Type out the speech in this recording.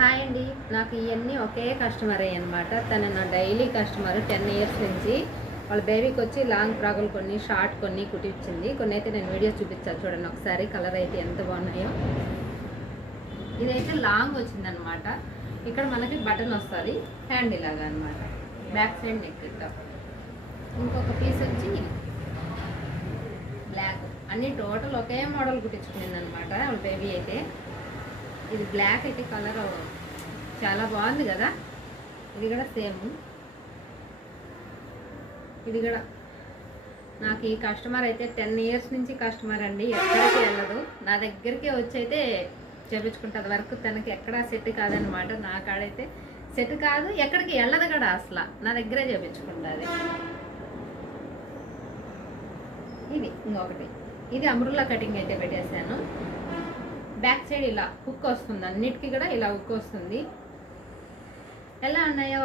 Hi అండి. నాకు ఇవన్నీ ఒకే కస్టమరే అనమాట. తను నా డైలీ కస్టమర్ 10 ఇయర్స్ నుంచి. వాళ్ళ బేబీకి వచ్చి లాంగ్ ఫ్రాకులు కొన్ని, షార్ట్ కొన్ని కుట్టించింది. కొన్ని అయితే నేను వీడియోస్ చూపించాను చూడండి ఒకసారి. కలర్ అయితే ఎంత బాగున్నాయో. ఇదైతే లాంగ్ వచ్చిందనమాట. ఇక్కడ మనకి బటన్ వస్తుంది, హ్యాండ్ ఇలాగా అనమాట. బ్యాక్ సైడ్ నెక్ ఇట్లా. ఇంకొక పీస్ వచ్చి బ్లాక్. అన్ని టోటల్ ఒకే మోడల్ కుట్టించుకునింది అనమాట వాళ్ళ బేబీ అయితే. ఇది బ్లాక్ అయితే కలర్ చాలా బాగుంది కదా. ఇది కూడా సేమ్. ఇది కూడా నాకు ఈ కస్టమర్ అయితే 10 ఇయర్స్ నుంచి కస్టమర్ అండి. ఎక్కడికి వెళ్ళదు, నా దగ్గరికి వచ్చి అయితే చేపించుకుంటుంది. వర్క్ తనకి ఎక్కడా సెట్ కాదనమాట. నా కాడైతే సెట్ కాదు, ఎక్కడికి వెళ్ళదు కూడా అసలు. నా దగ్గరే చేపించుకుంటుంది. ఇది ఇంకొకటి, ఇది అమరుల్లా కటింగ్ అయితే పెట్టేశాను. బ్యాక్ సైడ్ ఇలా హుక్ వస్తుంది, అన్నిటికీ కూడా ఇలా హుక్ వస్తుంది. ఎలా ఉన్నాయో